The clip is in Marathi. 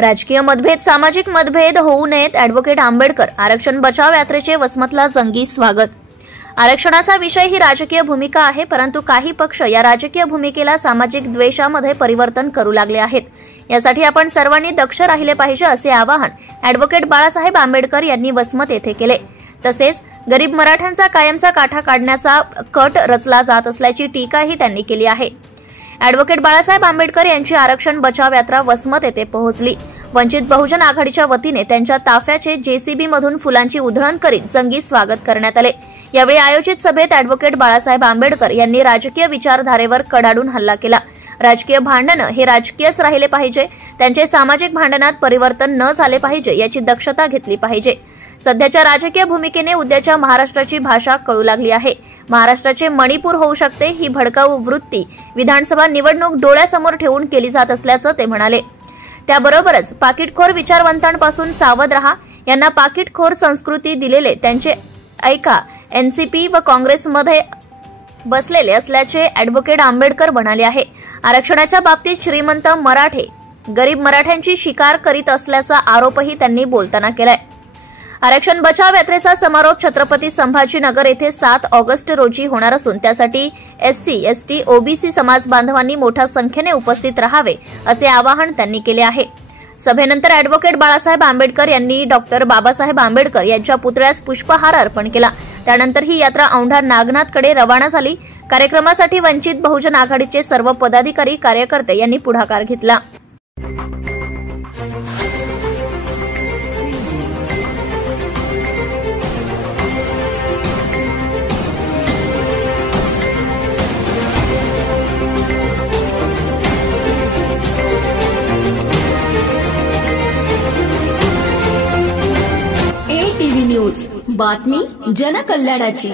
राजकीय मतभेद, सामाजिक मतभेद होऊ नयेत. अॅडव्होकेट आंबेडकर आरक्षण बचाव यात्रेचे वसमतला जंगी स्वागत. आरक्षणाचा विषय ही राजकीय भूमिका आहे, परंतु काही पक्ष या राजकीय भूमिकेला सामाजिक द्वेषामध्ये परिवर्तन करू लागले आहेत. यासाठी आपण सर्वांनी दक्ष राहिले पाहिजे, असे आवाहन अॅडव्होकेट बाळासाहेब आंबेडकर यांनी वसमत येथे केले. तसेच गरीब मराठ्यांचा कायमचा काठा काढण्याचा कट रचला जात असल्याची टीकाही त्यांनी केली आहे. अॅडव्होकेट बाळासाहेब आंबेडकर यांची आरक्षण बचाव यात्रा वसमत येथे पोहोचली. वंचित बहुजन आघाडीच्या वतीने त्यांच्या ताफ्याचे जेसीबी मधून फुलांची उधळण करीत जंगी स्वागत करण्यात आले. यावेळी आयोजित सभेत अॅडव्होकेट बाळासाहेब आंबेडकर यांनी राजकीय विचारधारेवर कडाडून हल्ला केला. राजकीय भांडण हे राजकीयच राहिले पाहिजे, त्यांचे सामाजिक भांडणात परिवर्तन न झाले पाहिजे याची दक्षता घेतली पाहिजे. सध्याच्या राजकीय भूमिकेने उद्याच्या महाराष्ट्राची भाषा कळू लागली आहे. महाराष्ट्राचे मणिपूर होऊ शकते, ही भडकाऊ वृत्ती विधानसभा निवडणूक डोळ्यासमोर ठेवून केली जात असल्याचं ते म्हणाले. त्याबरोबरच पाकिटखोर विचारवंतांपासून सावध रहा, यांना पाकिटखोर संस्कृती दिलेले त्यांचे ऐका एनसीपी व काँग्रेसमध्ये बसलेले असल्याचे अॅडव्होकेट आंबेडकर म्हणाले आहे. आरक्षणाच्या बाबतीत श्रीमंत मराठे गरीब मराठ्यांची शिकार करीत असल्याचा आरोपही त्यांनी बोलताना केलाय. आरक्षण बचाव यात्रेचा समारोप छत्रपती संभाजीनगर येथे 7 ऑगस्ट रोजी होणार असून त्यासाठी एससी, एसटी, ओबीसी समाज बांधवांनी मोठ्या संख्येने उपस्थित राहावे, असे आवाहन त्यांनी केले आहे. सभेनंतर अॅडव्होकेट बाळासाहेब आंबेडकर यांनी डॉक्टर बाबासाहेब आंबेडकर यांच्या पुतळ्यास पुष्पहार अर्पण केला. त्यानंतर ही यात्रा औंढा नागनाथकडे रवाना झाली. कार्यक्रमासाठी वंचित बहुजन आघाडीचे सर्व पदाधिकारी, कार्यकर्ते यांनी पुढाकार घेतला. ATV न्यूज, बातमी जनकल्याणाची.